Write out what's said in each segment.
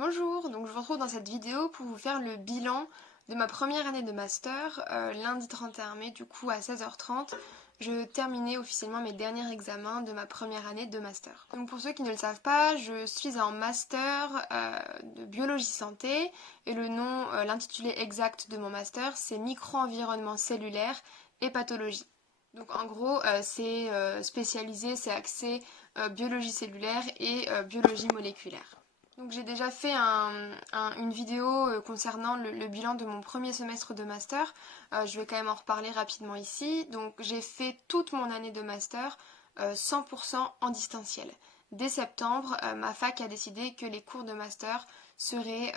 Bonjour, donc je vous retrouve dans cette vidéo pour vous faire le bilan de ma première année de master. Lundi 31 mai, du coup à 16h30, je terminais officiellement mes derniers examens de ma première année de master. Donc pour ceux qui ne le savent pas, je suis en master de biologie santé et l'intitulé exact de mon master, c'est micro-environnement cellulaire et pathologie. Donc en gros, c'est spécialisé, c'est axé biologie cellulaire et biologie moléculaire. Donc j'ai déjà fait une vidéo concernant le bilan de mon premier semestre de master. Je vais quand même en reparler rapidement ici. Donc j'ai fait toute mon année de master 100% en distanciel. Dès septembre, ma fac a décidé que les cours de master seraient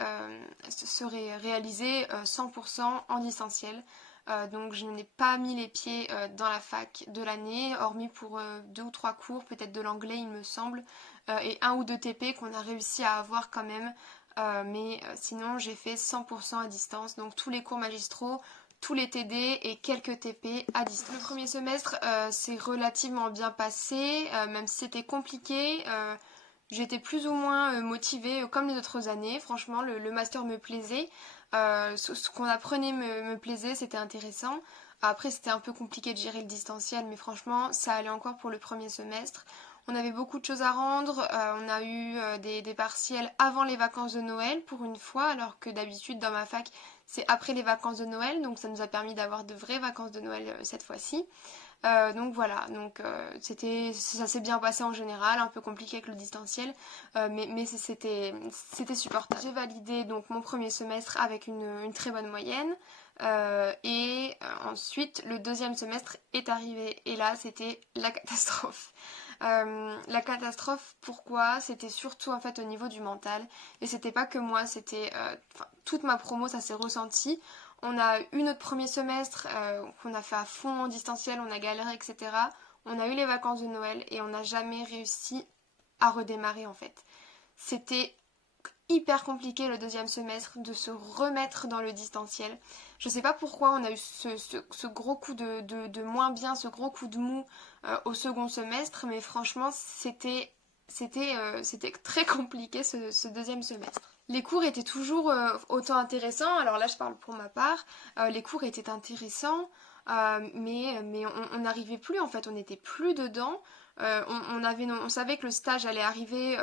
réalisés 100% en distanciel. Donc je n'ai pas mis les pieds dans la fac de l'année, hormis pour 2 ou 3 cours, peut-être de l'anglais il me semble, et 1 ou 2 TP qu'on a réussi à avoir quand même. Mais sinon j'ai fait 100% à distance, donc tous les cours magistraux, tous les TD et quelques TP à distance. Le premier semestre s'est relativement bien passé, même si c'était compliqué. J'étais plus ou moins motivée comme les autres années. Franchement, le master me plaisait. Ce qu'on apprenait me plaisait, c'était intéressant. Après, c'était un peu compliqué de gérer le distanciel, mais franchement, ça allait encore pour le premier semestre. On avait beaucoup de choses à rendre. On a eu des partiels avant les vacances de Noël pour une fois, alors que d'habitude dans ma fac, c'est après les vacances de Noël. Donc ça nous a permis d'avoir de vraies vacances de Noël cette fois-ci. Donc voilà, ça s'est bien passé en général, un peu compliqué avec le distanciel, mais c'était supportable. J'ai validé donc mon premier semestre avec une très bonne moyenne. Ensuite, le deuxième semestre est arrivé et là, c'était la catastrophe. La catastrophe, pourquoi? C'était surtout en fait au niveau du mental et c'était pas que moi, c'était toute ma promo, ça s'est ressenti. On a eu notre premier semestre qu'on a fait à fond en distanciel, on a galéré, etc. On a eu les vacances de Noël et on n'a jamais réussi à redémarrer en fait. C'était hyper compliqué le deuxième semestre de se remettre dans le distanciel. Je sais pas pourquoi on a eu ce gros coup de moins bien, ce gros coup de mou au second semestre, mais franchement c'était très compliqué ce deuxième semestre. Les cours étaient toujours autant intéressants, alors là je parle pour ma part, les cours étaient intéressants, mais on n'arrivait plus en fait, on n'était plus dedans. On savait que le stage allait arriver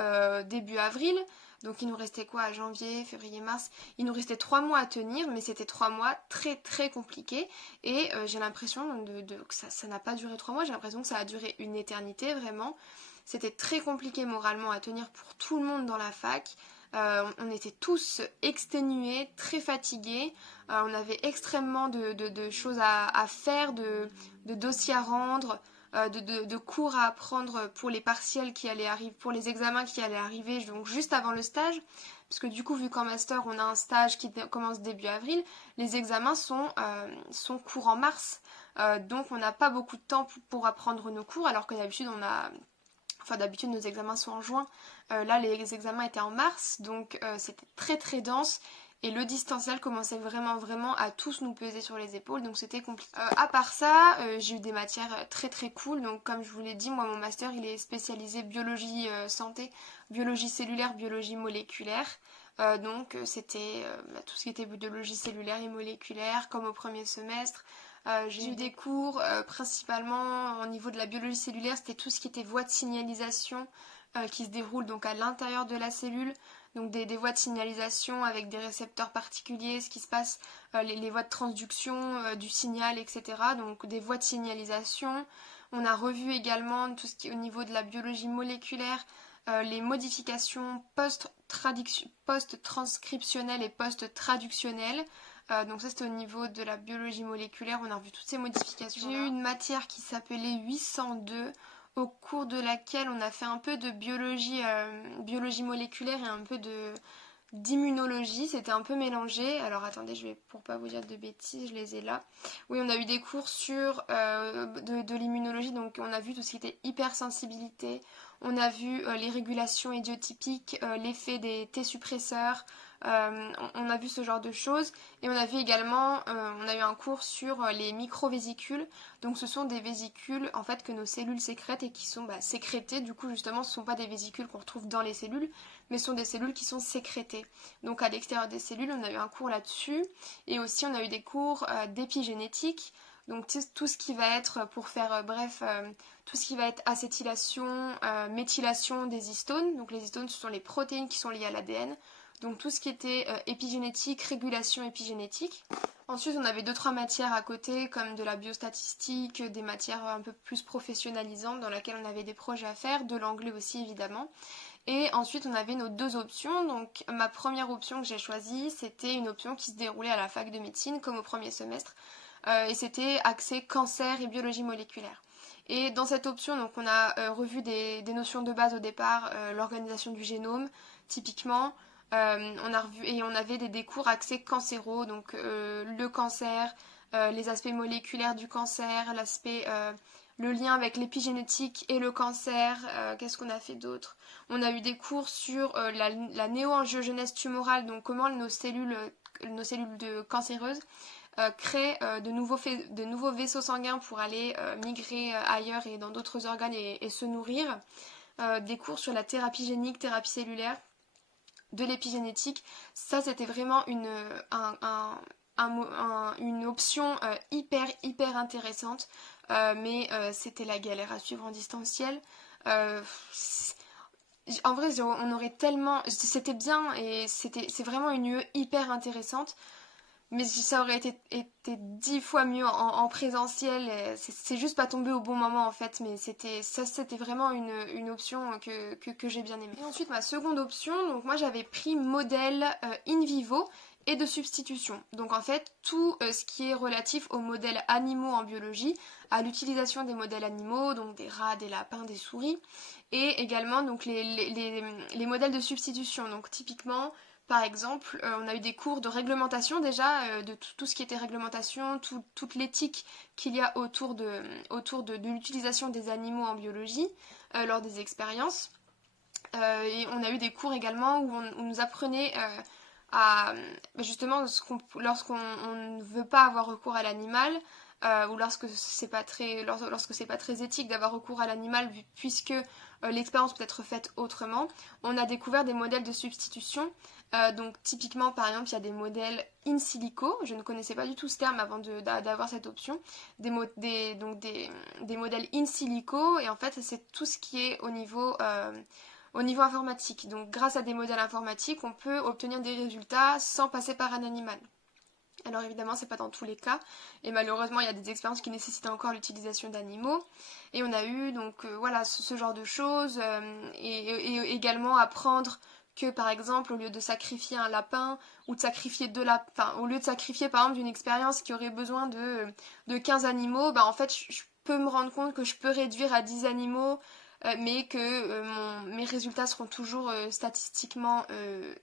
début avril, donc il nous restait quoi, janvier, février, mars. Il nous restait 3 mois à tenir, mais c'était 3 mois très très compliqués. Et j'ai l'impression que ça n'a pas duré 3 mois, j'ai l'impression que ça a duré une éternité vraiment. C'était très compliqué moralement à tenir pour tout le monde dans la fac. On était tous exténués, très fatigués. On avait extrêmement de choses à faire, de dossiers à rendre, de cours à apprendre pour les partiels qui allaient arriver, pour les examens qui allaient arriver, donc juste avant le stage. Parce que du coup, vu qu'en master, on a un stage qui commence début avril, les examens sont courant mars. Donc on n'a pas beaucoup de temps pour apprendre nos cours, alors que d'habitude nos examens sont en juin. Là les examens étaient en mars, donc c'était très très dense. Et le distanciel commençait vraiment à tous nous peser sur les épaules, donc c'était compliqué. À part ça, j'ai eu des matières très très cool. Donc comme je vous l'ai dit, moi mon master il est spécialisé biologie santé, biologie cellulaire, biologie moléculaire. C'était tout ce qui était biologie cellulaire et moléculaire, comme au premier semestre. J'ai eu des cours principalement au niveau de la biologie cellulaire, c'était tout ce qui était voies de signalisation qui se déroulent donc à l'intérieur de la cellule, donc des voies de signalisation avec des récepteurs particuliers, ce qui se passe, les voies de transduction du signal, etc. Donc des voies de signalisation. On a revu également tout ce qui est au niveau de la biologie moléculaire, les modifications post-transcriptionnelles et post-traductionnelles. Donc ça c'était au niveau de la biologie moléculaire, on a revu toutes ces modifications. J'ai eu une matière qui s'appelait 802 au cours de laquelle on a fait un peu de biologie moléculaire et un peu d'immunologie, c'était un peu mélangé. Alors attendez, pour pas vous dire de bêtises, je les ai là. Oui, on a eu des cours sur de l'immunologie, donc on a vu tout ce qui était hypersensibilité, On a vu les régulations idiotypiques, l'effet des T-suppresseurs, on a vu ce genre de choses. Et on a vu également, on a eu un cours sur les microvésicules. Donc ce sont des vésicules en fait que nos cellules sécrètent et qui sont sécrétées. Du coup justement ce ne sont pas des vésicules qu'on retrouve dans les cellules, mais ce sont des cellules qui sont sécrétées. Donc à l'extérieur des cellules, on a eu un cours là-dessus. Et aussi on a eu des cours d'épigénétique. Donc tout ce qui va être, pour faire bref, tout ce qui va être acétylation, méthylation des histones. Donc les histones, ce sont les protéines qui sont liées à l'ADN. Donc tout ce qui était épigénétique, régulation épigénétique. Ensuite, on avait 2-3 matières à côté, comme de la biostatistique, des matières un peu plus professionnalisantes dans lesquelles on avait des projets à faire, de l'anglais aussi évidemment. Et ensuite, on avait nos 2 options. Donc ma première option que j'ai choisie, c'était une option qui se déroulait à la fac de médecine, comme au premier semestre. Et c'était axé cancer et biologie moléculaire. Et dans cette option, donc, on a revu des notions de base au départ, l'organisation du génome, typiquement. On avait des cours axés cancéraux, donc le cancer, les aspects moléculaires du cancer, le lien avec l'épigénétique et le cancer. Qu'est-ce qu'on a fait d'autre? On a eu des cours sur la néo-angiogenèse tumorale, donc comment nos cellules cancéreuses créent de nouveaux vaisseaux sanguins pour aller migrer ailleurs et dans d'autres organes et se nourrir. Des cours sur la thérapie génique, thérapie cellulaire, de l'épigénétique. Ça, c'était vraiment une option hyper intéressante, mais c'était la galère à suivre en distanciel. Euh, en vrai, on aurait tellement... C'était bien et c'est vraiment une UE hyper intéressante. Mais ça aurait été 10 fois mieux en présentiel. C'est juste pas tombé au bon moment en fait. Mais c'était vraiment une option que j'ai bien aimée. Et ensuite, ma seconde option, donc moi j'avais pris modèle in vivo et de substitution. Donc en fait, tout ce qui est relatif aux modèles animaux en biologie, à l'utilisation des modèles animaux, donc des rats, des lapins, des souris, et également donc les modèles de substitution. Donc typiquement, par exemple, on a eu des cours de réglementation déjà, de tout ce qui était réglementation, toute l'éthique qu'il y a autour de l'utilisation des animaux en biologie lors des expériences. Et on a eu des cours également où on nous apprenait à justement lorsqu'on ne veut pas avoir recours à l'animal, ou lorsque c'est pas très éthique d'avoir recours à l'animal puisque l'expérience peut être faite autrement, on a découvert des modèles de substitution. Donc typiquement par exemple il y a des modèles in silico, je ne connaissais pas du tout ce terme avant d'avoir cette option, des modèles in silico, et en fait c'est tout ce qui est au niveau informatique. Donc grâce à des modèles informatiques, on peut obtenir des résultats sans passer par un animal. Alors évidemment, c'est pas dans tous les cas, et malheureusement, il y a des expériences qui nécessitent encore l'utilisation d'animaux. Et on a eu donc voilà ce genre de choses, et également apprendre que par exemple, au lieu de sacrifier un lapin ou de sacrifier deux lapins, enfin, au lieu de sacrifier par exemple d'une expérience qui aurait besoin de 15 animaux, en fait, je peux me rendre compte que je peux réduire à 10 animaux, mais que mes résultats seront toujours statistiquement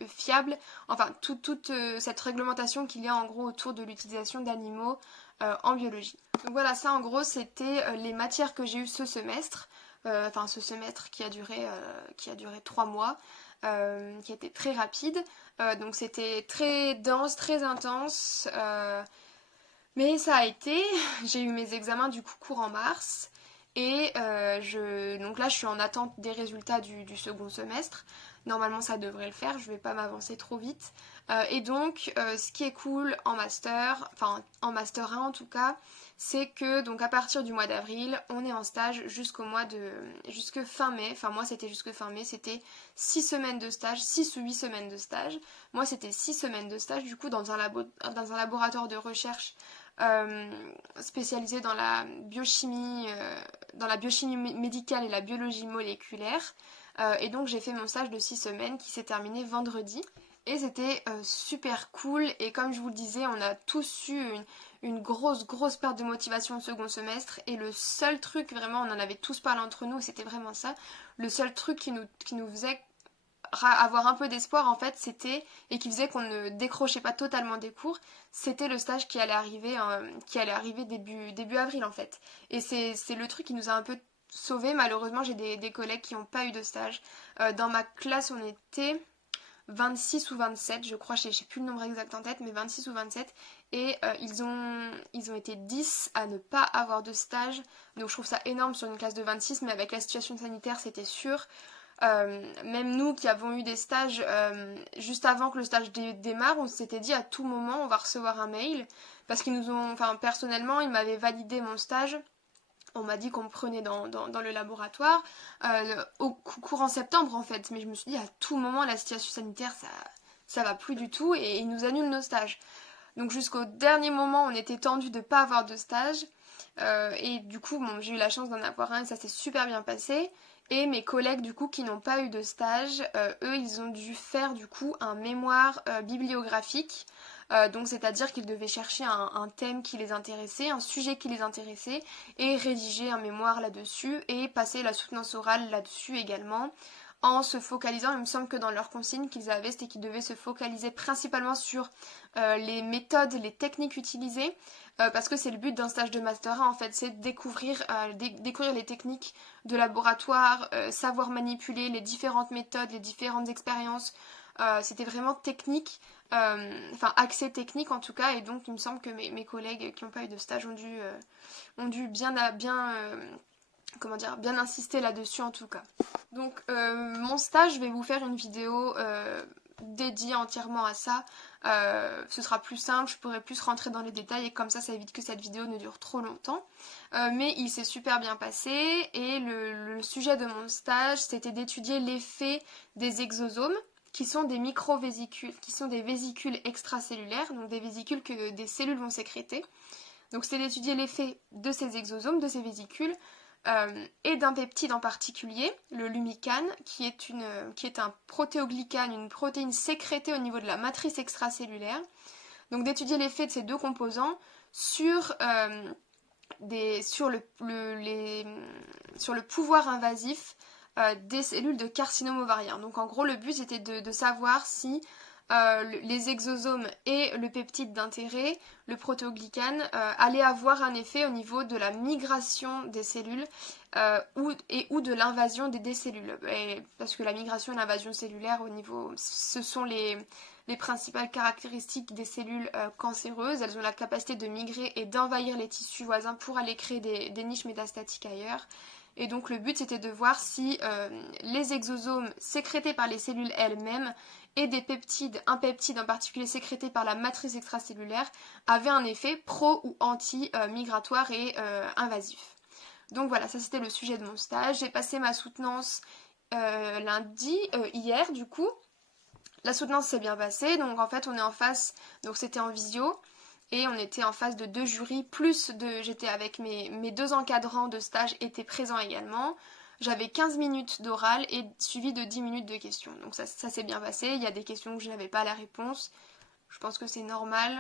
fiables. Enfin, toute cette réglementation qu'il y a en gros autour de l'utilisation d'animaux en biologie. Donc voilà, ça en gros c'était les matières que j'ai eues ce semestre. Enfin ce semestre qui a duré 3 mois, qui a été très rapide. Donc c'était très dense, très intense. Mais ça a été. J'ai eu mes examens du coup cours en mars. Et donc là, je suis en attente des résultats du second semestre. Normalement, ça devrait le faire. Je vais pas m'avancer trop vite. Et donc, ce qui est cool en master, enfin en master 1 en tout cas, c'est que donc à partir du mois d'avril, on est en stage jusque fin mai. Enfin moi, c'était jusque fin mai. C'était 6 semaines de stage, 6 ou 8 semaines de stage. Moi, c'était 6 semaines de stage du coup dans un laboratoire de recherche spécialisée dans la biochimie médicale et la biologie moléculaire. Et donc j'ai fait mon stage de 6 semaines qui s'est terminé vendredi. Et c'était super cool. Et comme je vous le disais, on a tous eu une grosse perte de motivation au second semestre. Et le seul truc, vraiment, on en avait tous parlé entre nous, c'était vraiment ça. Le seul truc qui nous faisait avoir un peu d'espoir en fait, c'était, et qui faisait qu'on ne décrochait pas totalement des cours, c'était le stage qui allait arriver début avril en fait. Et c'est le truc qui nous a un peu sauvée. Malheureusement, j'ai des collègues qui n'ont pas eu de stage. Dans ma classe, on était 26 ou 27, je crois, je sais plus le nombre exact en tête, mais 26 ou 27. Et ils ont été 10 à ne pas avoir de stage. Donc je trouve ça énorme sur une classe de 26, mais avec la situation sanitaire, c'était sûr. Même nous qui avons eu des stages juste avant que le stage démarre, on s'était dit à tout moment on va recevoir un mail parce qu'ils nous ont, enfin personnellement, ils m'avaient validé mon stage. On m'a dit qu'on me prenait dans le laboratoire au courant septembre en fait, mais je me suis dit à tout moment la situation sanitaire ça va plus du tout et ils nous annulent nos stages. Donc jusqu'au dernier moment on était tendu de pas avoir de stage et du coup bon, j'ai eu la chance d'en avoir un et ça s'est super bien passé. Et mes collègues du coup qui n'ont pas eu de stage, eux ils ont dû faire du coup un mémoire bibliographique. Donc c'est-à-dire qu'ils devaient chercher un thème qui les intéressait, un sujet qui les intéressait, et rédiger un mémoire là-dessus et passer la soutenance orale là-dessus également, en se focalisant, il me semble que dans leurs consignes qu'ils avaient, c'était qu'ils devaient se focaliser principalement sur les méthodes, les techniques utilisées, parce que c'est le but d'un stage de master 1 en fait, c'est de découvrir les techniques de laboratoire, savoir manipuler les différentes méthodes, les différentes expériences. C'était vraiment technique, enfin accès technique en tout cas, et donc il me semble que mes collègues qui n'ont pas eu de stage ont dû bien insister là-dessus en tout cas. Donc mon stage, je vais vous faire une vidéo dédiée entièrement à ça. Ce sera plus simple, je pourrai plus rentrer dans les détails et comme ça évite que cette vidéo ne dure trop longtemps. Mais il s'est super bien passé et le sujet de mon stage c'était d'étudier l'effet des exosomes qui sont des micro-vésicules, qui sont des vésicules extracellulaires, donc des vésicules que des cellules vont sécréter. Donc c'est d'étudier l'effet de ces exosomes, de ces vésicules, et d'un peptide en particulier, le lumicane, qui est un protéoglycane, une protéine sécrétée au niveau de la matrice extracellulaire. Donc d'étudier l'effet de ces deux composants sur, sur le pouvoir invasif des cellules de carcinome ovarien. Donc en gros le but c'était de savoir si les exosomes et le peptide d'intérêt, le protéoglycane, allaient avoir un effet au niveau de la migration des cellules ou de l'invasion des cellules. Parce que la migration et l'invasion cellulaire, ce sont les principales caractéristiques des cellules cancéreuses. Elles ont la capacité de migrer et d'envahir les tissus voisins pour aller créer des niches métastatiques ailleurs. Et donc le but c'était de voir si les exosomes sécrétés par les cellules elles-mêmes et un peptide en particulier sécrété par la matrice extracellulaire, avaient un effet pro ou anti-migratoire et invasif. Donc voilà, ça c'était le sujet de mon stage. J'ai passé ma soutenance hier du coup. La soutenance s'est bien passée, donc en fait on est en face, donc c'était en visio, et on était en face de 2 jurys, j'étais avec mes 2 encadrants de stage étaient présents également. J'avais 15 minutes d'oral et suivi de 10 minutes de questions. Donc ça s'est bien passé, il y a des questions que je n'avais pas la réponse. Je pense que c'est normal.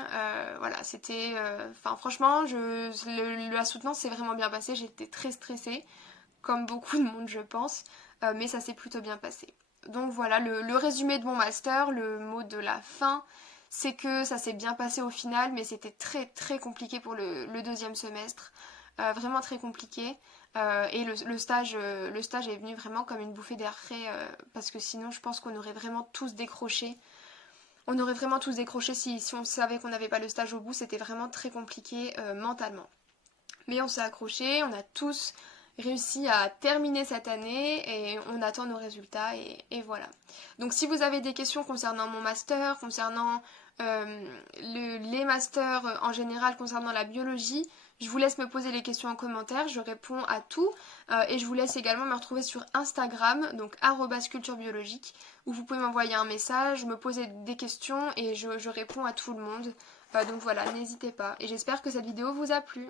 Voilà, c'était... Enfin franchement, la soutenance s'est vraiment bien passée, j'étais très stressée, comme beaucoup de monde je pense, mais ça s'est plutôt bien passé. Donc voilà, le résumé de mon master, le mot de la fin, c'est que ça s'est bien passé au final, mais c'était très très compliqué pour le deuxième semestre. Vraiment très compliqué. Et le stage est venu vraiment comme une bouffée d'air frais, parce que sinon je pense qu'on aurait vraiment tous décroché. On aurait vraiment tous décroché si on savait qu'on n'avait pas le stage au bout, c'était vraiment très compliqué mentalement. Mais on s'est accroché, on a tous réussi à terminer cette année et on attend nos résultats et voilà. Donc si vous avez des questions concernant mon master, concernant les masters en général, concernant la biologie, je vous laisse me poser les questions en commentaire, je réponds à tout et je vous laisse également me retrouver sur Instagram, donc @culturebiologique, où vous pouvez m'envoyer un message, me poser des questions et je réponds à tout le monde. Donc voilà, n'hésitez pas et j'espère que cette vidéo vous a plu.